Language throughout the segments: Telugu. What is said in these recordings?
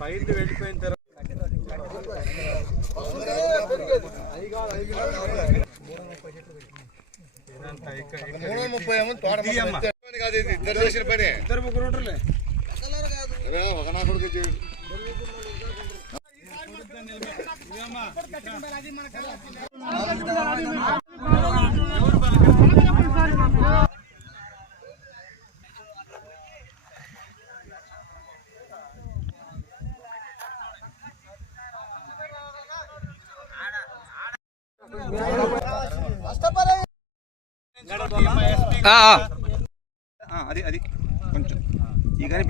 పైకి వెళ్ళిపోయిన తర్వాత మూడు ముప్పై ఇద్దరు చేసిన పని ఇద్దరు ముగ్గురు ఉంటారులే. ఒక నా కొడుకు అది అది. కొంచెం. ఈ కానీ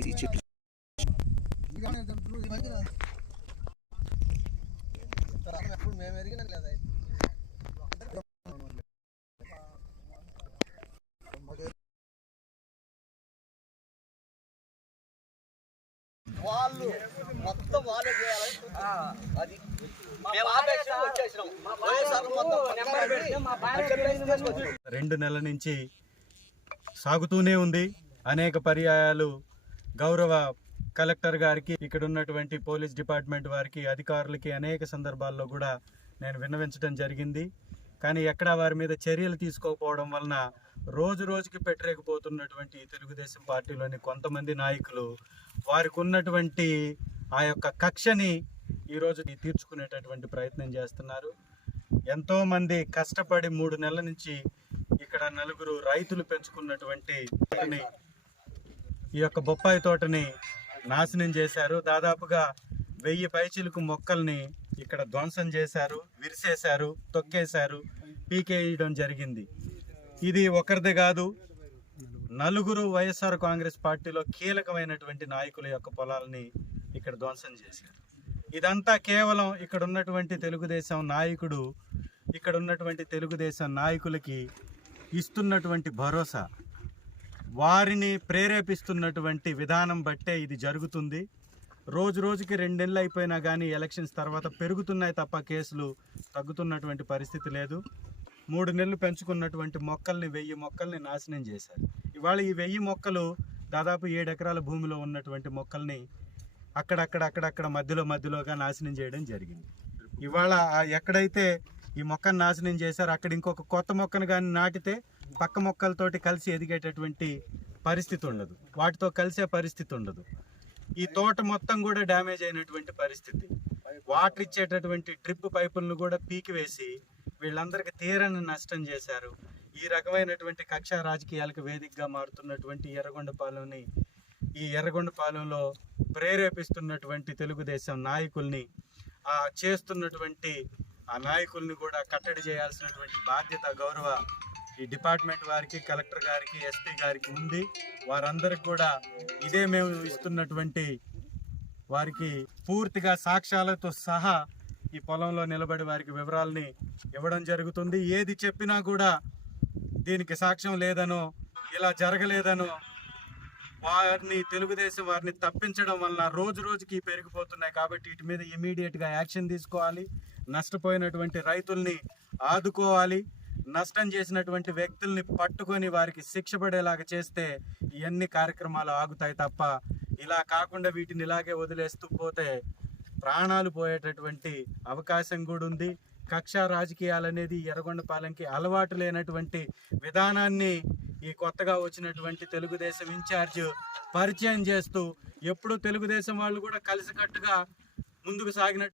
ఇది చెట్టు వాళ్ళు మొత్తం వాళ్ళే చేయాలి అది రెండు నెలల నుంచి సాగుతూనే ఉంది. అనేక పర్యాయాలు గౌరవ కలెక్టర్ గారికి ఇక్కడ ఉన్నటువంటి పోలీస్ డిపార్ట్మెంట్ వారికి అధికారులకి అనేక సందర్భాల్లో కూడా నేను విన్నవించడం జరిగింది. కానీ ఎక్కడా వారి మీద చర్యలు తీసుకోకపోవడం వలన రోజు రోజుకి పెట్టలేకపోతున్నటువంటి తెలుగుదేశం పార్టీలోని కొంతమంది నాయకులు వారికి ఉన్నటువంటి ఆ యొక్క కక్షని ఈరోజు తీర్చుకునేటటువంటి ప్రయత్నం చేస్తున్నారు. ఎంతోమంది కష్టపడి మూడు నెలల నుంచి ఇక్కడ నలుగురు రైతులు పెంచుకున్నటువంటి ఈ యొక్క బొప్పాయి తోటని నాశనం చేశారు. దాదాపుగా వెయ్యి పైచిలుకు మొక్కల్ని ఇక్కడ ధ్వంసం చేశారు విరిసేశారు తొక్కేశారు పీకేయడం జరిగింది. ఇది ఒకరిది కాదు నలుగురు వైఎస్ఆర్ కాంగ్రెస్ పార్టీలో కీలకమైనటువంటి నాయకుల యొక్క పొలాలని ఇక్కడ ధ్వంసం చేశారు. ఇదంతా కేవలం ఇక్కడ ఉన్నటువంటి తెలుగుదేశం నాయకుడు ఇక్కడ ఉన్నటువంటి తెలుగుదేశం నాయకులకి ఇస్తున్నటువంటి భరోసా. వారిని ప్రేరేపిస్తున్నటువంటి విధానం బట్టే ఇది జరుగుతుంది. రోజు రోజుకి రెండేళ్ళు అయిపోయినా కానీ ఎలక్షన్స్ తర్వాత పెరుగుతున్నాయి తప్ప కేసులు తగ్గుతున్నటువంటి పరిస్థితి లేదు. మూడు నెలలు పెంచుకున్నటువంటి మొక్కల్ని వెయ్యి మొక్కల్ని నాశనం చేశారు. ఇవాళ ఈ వెయ్యి మొక్కలు దాదాపు ఏడు ఎకరాల భూమిలో ఉన్నటువంటి మొక్కల్ని అక్కడక్కడ అక్కడక్కడ మధ్యలో మధ్యలోగా నాశనం చేయడం జరిగింది. ఇవాళ ఎక్కడైతే ఈ మొక్కను నాశనం చేశారో అక్కడ ఇంకొక కొత్త మొక్కను కానీ నాటితే పక్క మొక్కలతోటి కలిసి ఎదిగేటటువంటి పరిస్థితి ఉండదు. వాటితో కలిసే పరిస్థితి ఉండదు. ఈ తోట మొత్తం కూడా డ్యామేజ్ అయినటువంటి పరిస్థితి. వాటర్ ఇచ్చేటటువంటి డ్రిప్ పైపులను కూడా పీకివేసి వీళ్ళందరికీ తీరని నష్టం చేశారు. ఈ రకమైనటువంటి కక్ష రాజకీయాలకు వేదికగా మారుతున్నటువంటి ఎర్రగొండపాలెంని ఈ ఎర్రగొండపాలెంలో ప్రేరేపిస్తున్నటువంటి తెలుగుదేశం నాయకుల్ని ఆ చేస్తున్నటువంటి ఆ నాయకుల్ని కూడా కట్టడి చేయాల్సినటువంటి బాధ్యత గౌరవ ఈ డిపార్ట్మెంట్ వారికి కలెక్టర్ గారికి ఎస్పీ గారికి ఉంది వారందరికి కూడా ఇదే మేము ఇస్తున్నటువంటి వారికి పూర్తిగా సాక్ష్యాలతో సహా ఈ పొలంలో నిలబడి వారికి వివరాలని ఇవ్వడం జరుగుతుంది. ఏది చెప్పినా కూడా దీనికి సాక్ష్యం లేదనో ఇలా జరగలేదనో వారిని తెలుగుదేశం వారిని తప్పించడం వలన రోజు రోజుకి పెరిగిపోతున్నాయి కాబట్టి వీటి మీద ఇమీడియట్గా యాక్షన్ తీసుకోవాలి. నష్టపోయినటువంటి రైతుల్ని ఆదుకోవాలి. నష్టం చేసినటువంటి వ్యక్తుల్ని పట్టుకొని వారికి శిక్ష పడేలాగా చేస్తే ఇవన్నీ కార్యక్రమాలు ఆగుతాయి తప్ప ఇలా కాకుండా వీటిని ఇలాగే వదిలేస్తూ పోతే ప్రాణాలు పోయేటటువంటి అవకాశం కూడా ఉంది. కక్ష రాజకీయాలు అనేది ఎర్రగొండపాలెంకి అలవాటు లేనటువంటి విధానాన్ని ఈ కొత్తగా వచ్చినటువంటి తెలుగుదేశం ఇన్ఛార్జ్ పరిచయం చేస్తూ ఎప్పుడు తెలుగుదేశం వాళ్ళు కూడా కలిసికట్టుగా ముందుకు సాగినట్టు